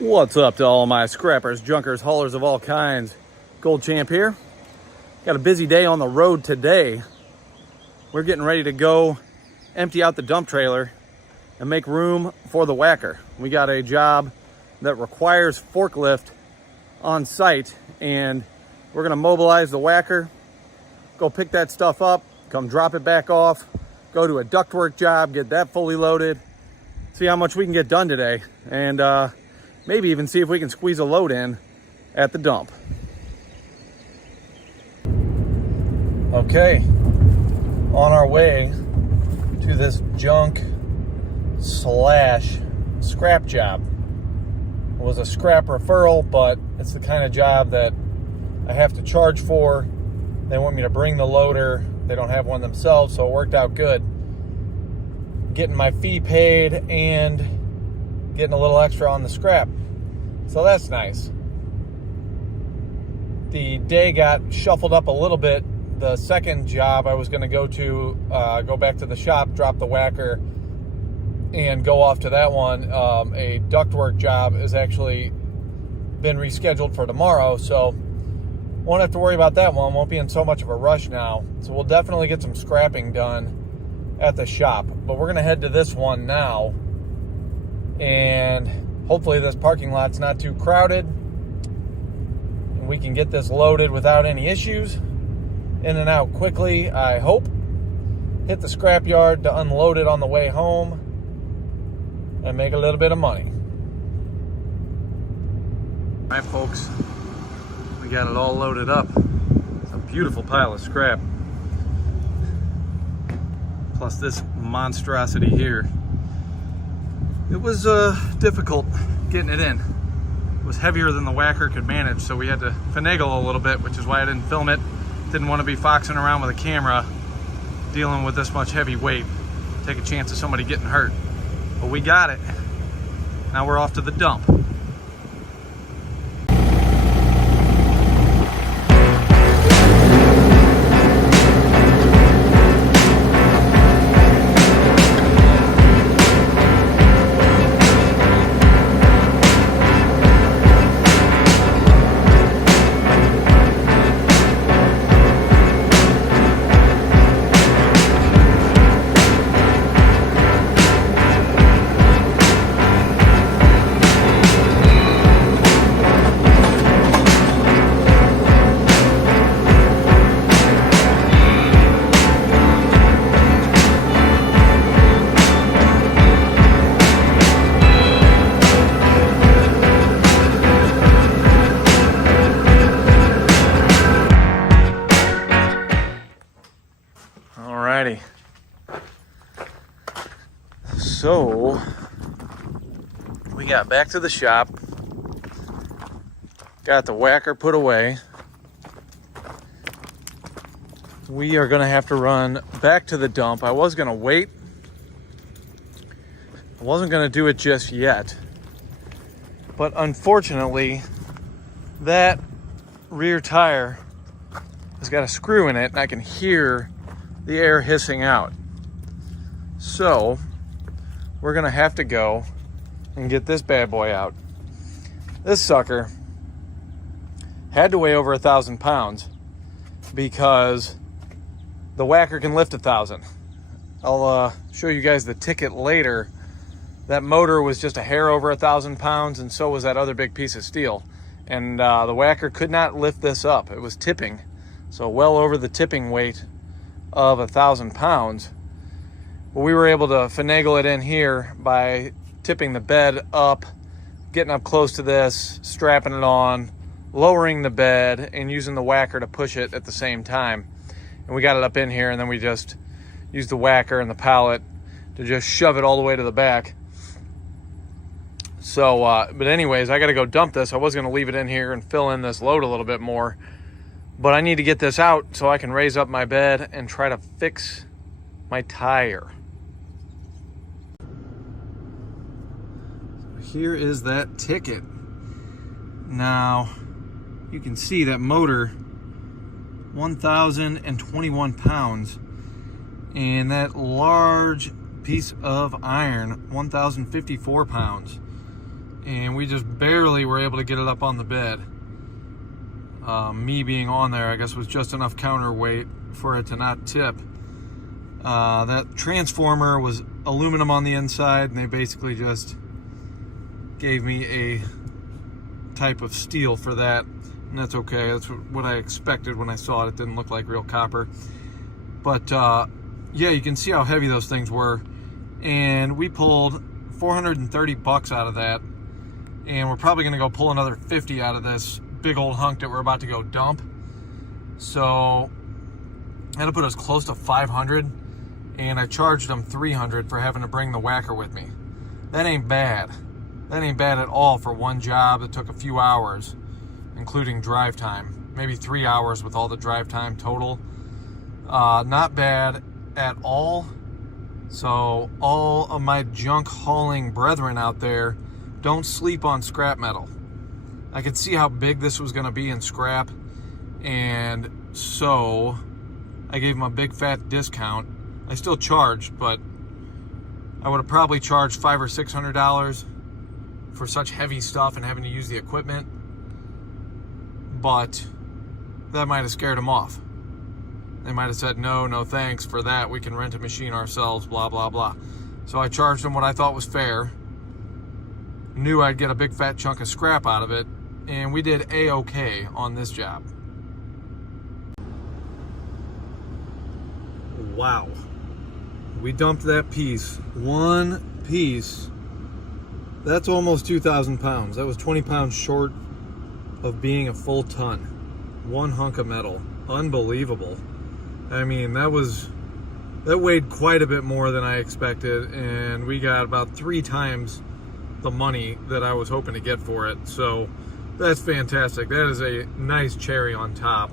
What's up to all my scrappers, junkers, haulers of all kinds? Gold Champ here. Got a busy day on the road today. We're getting ready to go empty out the dump trailer and make room for the Wacker. We got a job that requires forklift on site, and we're gonna mobilize the Wacker, go pick that stuff up, come drop it back off, go to a ductwork job, get that fully loaded, see how much we can get done today, and maybe even see if we can squeeze a load in at the dump. Okay, on our way to this junk slash scrap job. It was a scrap referral, but it's the kind of job that I have to charge for. They want me to bring the loader. They don't have one themselves, so it worked out good. Getting my fee paid and getting a little extra on the scrap. So that's nice. The day got shuffled up a little bit. The second job I was going to go back to the shop, drop the Wacker, and go off to that one. A ductwork job has actually been rescheduled for tomorrow, so won't have to worry about that one. Won't be in so much of a rush now. So we'll definitely get some scrapping done at the shop. But we're going to head to this one now, and hopefully this parking lot's not too crowded and we can get this loaded without any issues. In and out quickly, I hope. Hit the scrapyard to unload it on the way home and make a little bit of money. All right, folks, we got it all loaded up. It's a beautiful pile of scrap. Plus this monstrosity here. It was difficult getting it in. It was heavier than the Wacker could manage, so we had to finagle a little bit, which is why I didn't film it. Didn't want to be foxing around with a camera dealing with this much heavy weight. Take a chance of somebody getting hurt. But we got it. Now we're off to the dump. Alrighty. So we got back to the shop, got the Wacker put away. We are gonna have to run back to the dump. I was gonna wait. I wasn't gonna do it just yet. But unfortunately, that rear tire has got a screw in it, and I can hear the air hissing out. So we're gonna have to go and get this bad boy out. This sucker had to weigh over 1,000 pounds because the Wacker can lift 1,000. I'll show you guys the ticket later. That motor was just a hair over 1,000 pounds, and so was that other big piece of steel. And the Wacker could not lift this up. It was tipping, so well over the tipping weight of 1,000 pounds. But we were able to finagle it in here by tipping the bed up, getting up close to this, strapping it on, lowering the bed, and using the Wacker to push it at the same time. And we got it up in here, and then we just used the Wacker and the pallet to just shove it all the way to the back. So, but anyways, I got to go dump this. I was going to leave it in here and fill in this load a little bit more, but I need to get this out so I can raise up my bed and try to fix my tire. So here is that ticket. Now, you can see that motor, 1,021 pounds, and that large piece of iron, 1,054 pounds. and we just barely were able to get it up on the bed. Me being on there, I guess, was just enough counterweight for it to not tip. That transformer was aluminum on the inside, and they basically just gave me a type of steel for that, and that's okay. That's what I expected when I saw it. It didn't look like real copper. But yeah, you can see how heavy those things were, and we pulled $430 out of that, and we're probably going to go pull another 50 out of this big old hunk that we're about to go dump. So that'll put us close to 500, and I charged them 300 for having to bring the Wacker with me. That ain't bad. That ain't bad at all for one job that took a few hours, including drive time. Maybe 3 hours with all the drive time total. Not bad at all. So all of my junk hauling brethren out there, don't sleep on scrap metal. I could see how big this was going to be in scrap, and so I gave them a big fat discount. I still charged, but I would have probably charged $500 or $600 for such heavy stuff and having to use the equipment, but that might have scared them off. They might have said, no thanks for that, we can rent a machine ourselves, blah blah blah. So I charged them what I thought was fair, knew I'd get a big fat chunk of scrap out of it, and we did a-okay on this job. Wow. We dumped that piece. One piece. That's almost 2,000 pounds. That was 20 pounds short of being a full ton. One hunk of metal. Unbelievable. I mean, that weighed quite a bit more than I expected, and we got about 3 times the money that I was hoping to get for it. So that's fantastic. That is a nice cherry on top.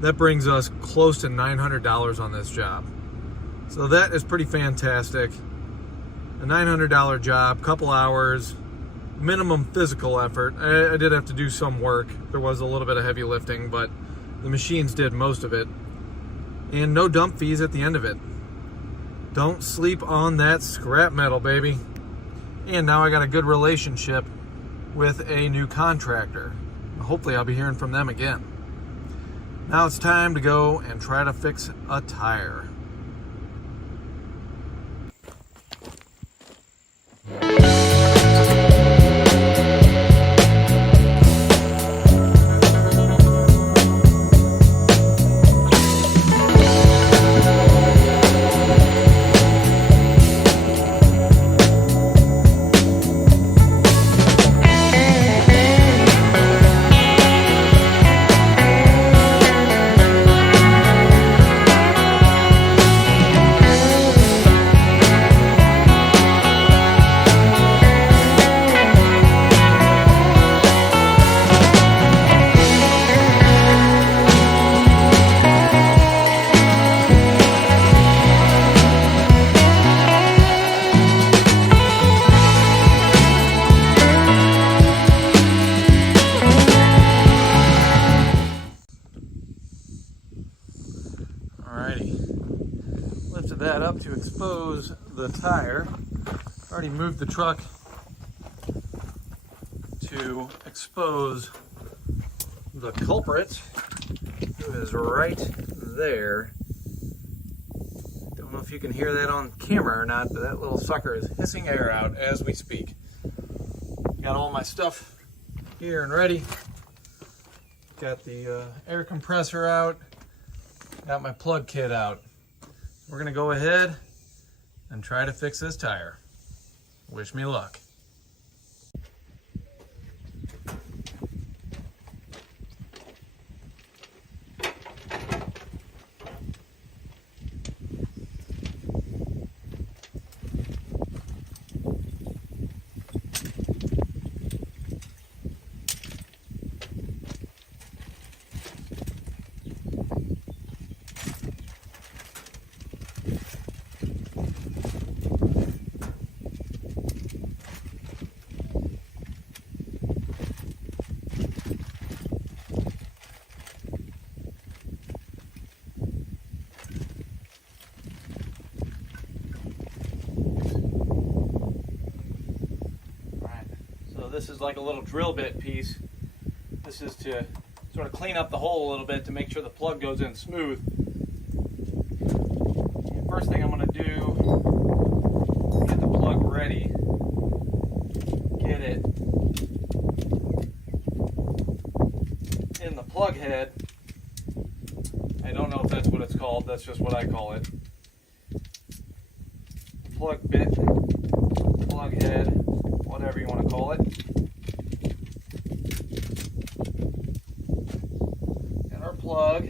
That brings us close to $900 on this job. So that is pretty fantastic. A $900 job, couple hours, minimum physical effort. I did have to do some work. There was a little bit of heavy lifting, but the machines did most of it. And no dump fees at the end of it. Don't sleep on that scrap metal, baby. And now I got a good relationship with a new contractor. Hopefully I'll be hearing from them again. Now it's time to go and try to fix a tire. Lifted that up to expose the tire. Already moved the truck to expose the culprit, who is right there. Don't know if you can hear that on camera or not, but that little sucker is hissing air out as we speak. Got all my stuff here and ready. Got the air compressor out. Got my plug kit out. We're gonna go ahead and try to fix this tire. Wish me luck. this is like a little drill bit piece. This is to sort of clean up the hole a little bit to make sure the plug goes in smooth. First thing I'm going to do, get the plug ready, get it in the plug head. I don't know if that's what it's called, that's just what I call it. Plug bit, plug head, whatever you want to call it. And our plug,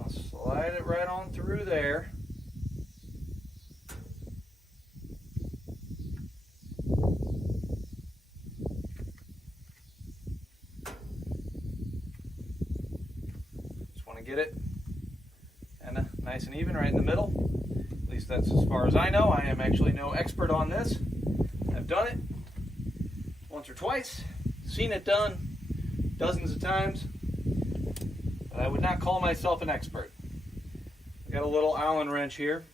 I'll slide it right on through there. Just want to get it and nice and even right in the middle. At least that's as far as I know. I am actually no expert on this. I've done it once or twice, seen it done dozens of times, but I would not call myself an expert. I got a little Allen wrench here,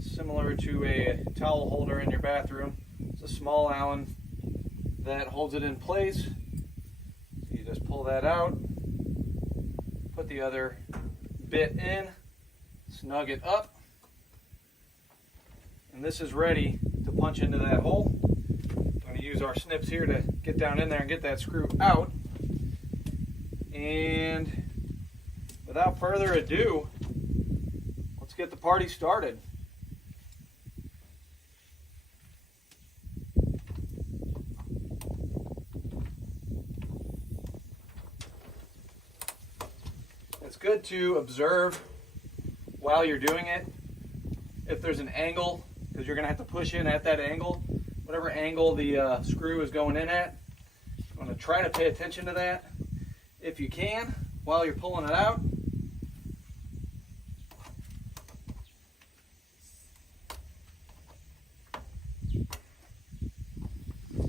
similar to a towel holder in your bathroom. It's a small Allen that holds it in place. So you just pull that out, put the other bit in, snug it up, and this is ready to punch into that hole. I'm going to use our snips here to get down in there and get that screw out. And without further ado, let's get the party started. It's good to observe while you're doing it if there's an angle, because you're going to have to push in at that angle, whatever angle the screw is going in at. I'm going to try to pay attention to that if you can while you're pulling it out.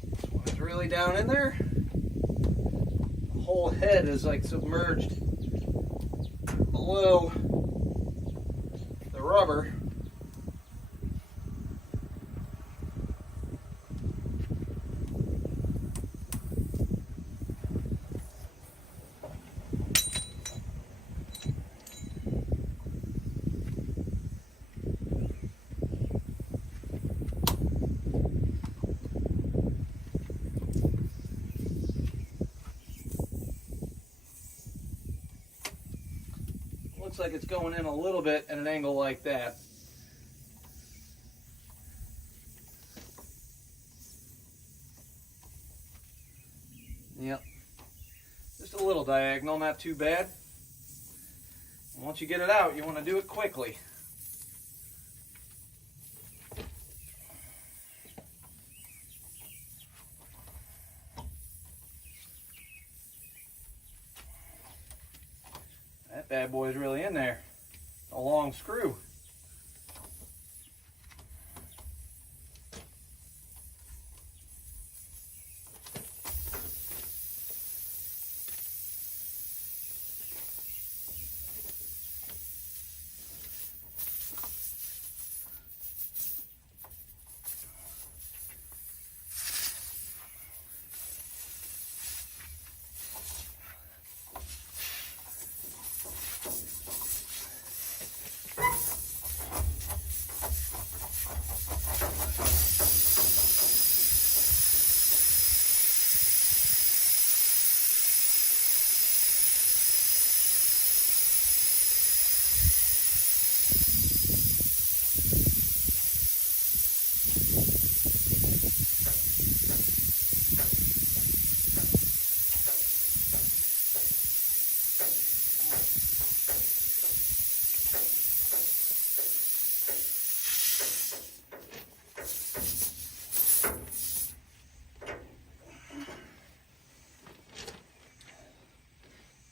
This one is really down in there. The whole head is like submerged below the rubber. Looks like it's going in a little bit at an angle like that. Yep. Just a little diagonal, not too bad. And once you get it out, you want to do it quickly. That bad boy is really in there. A long screw.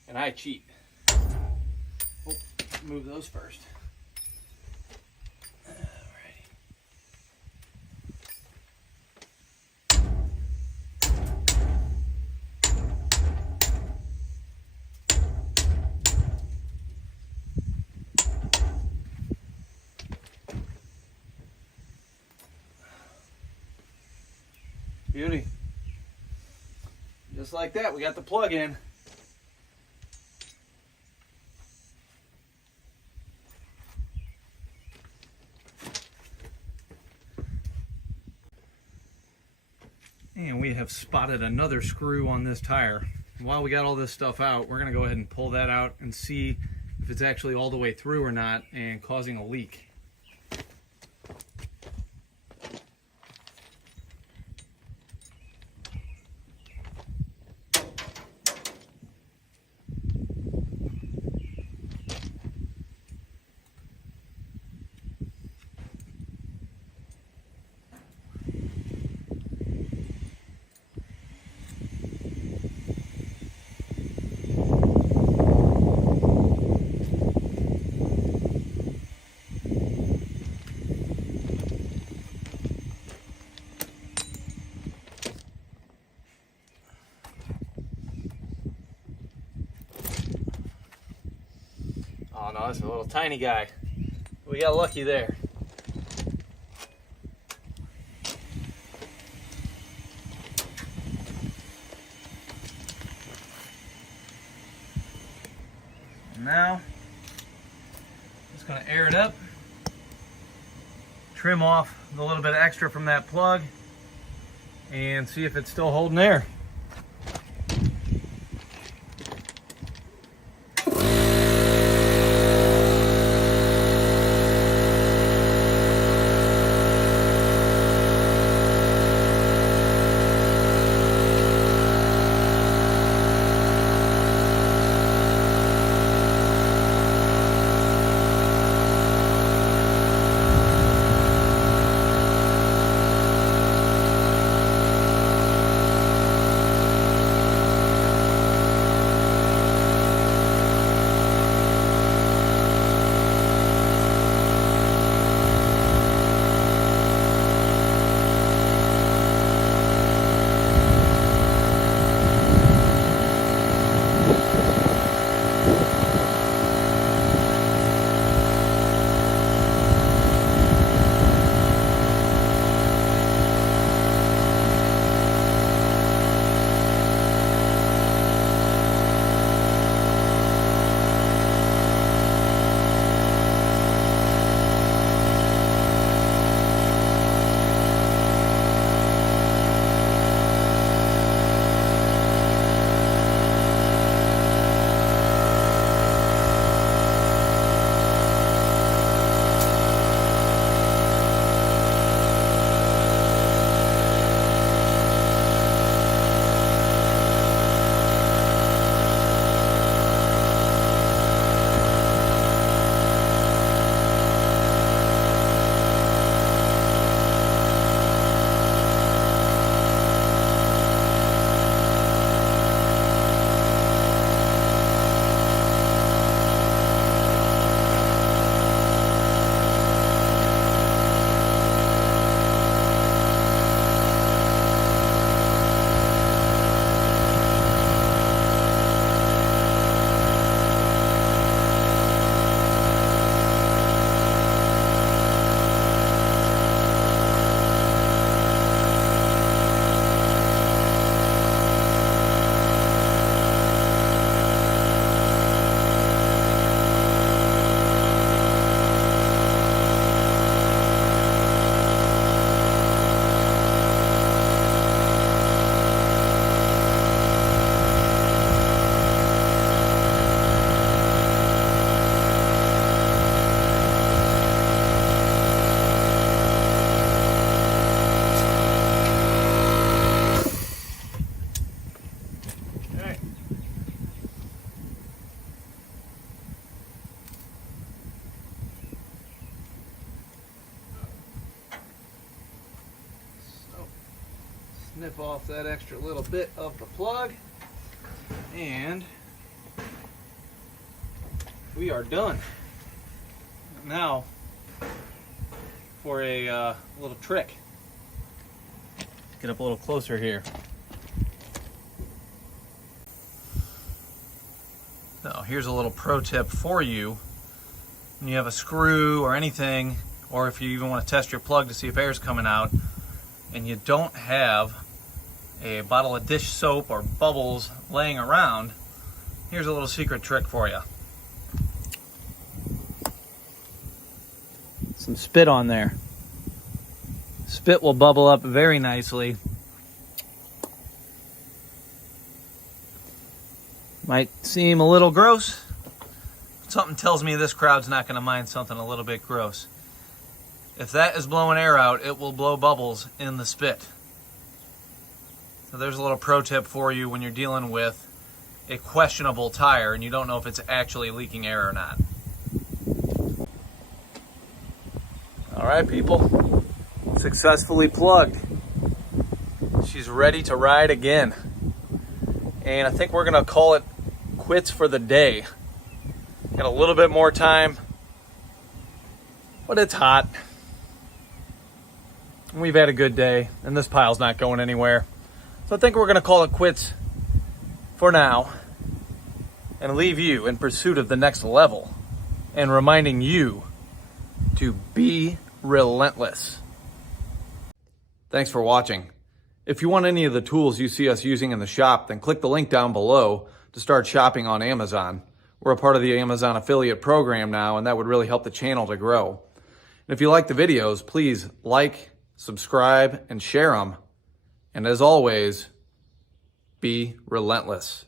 And I cheat. Oh, move those first. Beauty. Just like that, we got the plug in. And we have spotted another screw on this tire. While we got all this stuff out, we're gonna go ahead and pull that out and see if it's actually all the way through or not and causing a leak. Oh no, that's a little tiny guy. We got lucky there. And now, just gonna air it up, trim off the little bit extra from that plug, and see if it's still holding air. Snip off that extra little bit of the plug, and we are done. Now for a little trick. Get up a little closer here. So here's a little pro tip for you. When you have a screw or anything, or if you even want to test your plug to see if air's coming out, and you don't have a bottle of dish soap or bubbles laying around, here's a little secret trick for you. Some spit on there. Spit will bubble up very nicely. Might seem a little gross. Something tells me this crowd's not going to mind something a little bit gross. If that is blowing air out, it will blow bubbles in the spit. So there's a little pro tip for you when you're dealing with a questionable tire and you don't know if it's actually leaking air or not. All right, people, successfully plugged. She's ready to ride again. And I think we're gonna call it quits for the day. Got a little bit more time, but it's hot. We've had a good day, and this pile's not going anywhere. So I think we're gonna call it quits for now and leave you in pursuit of the next level and reminding you to be relentless. Thanks for watching. If you want any of the tools you see us using in the shop, then click the link down below to start shopping on Amazon. We're a part of the Amazon affiliate program now, and that would really help the channel to grow. And if you like the videos, please like, subscribe, and share them. And as always, be relentless.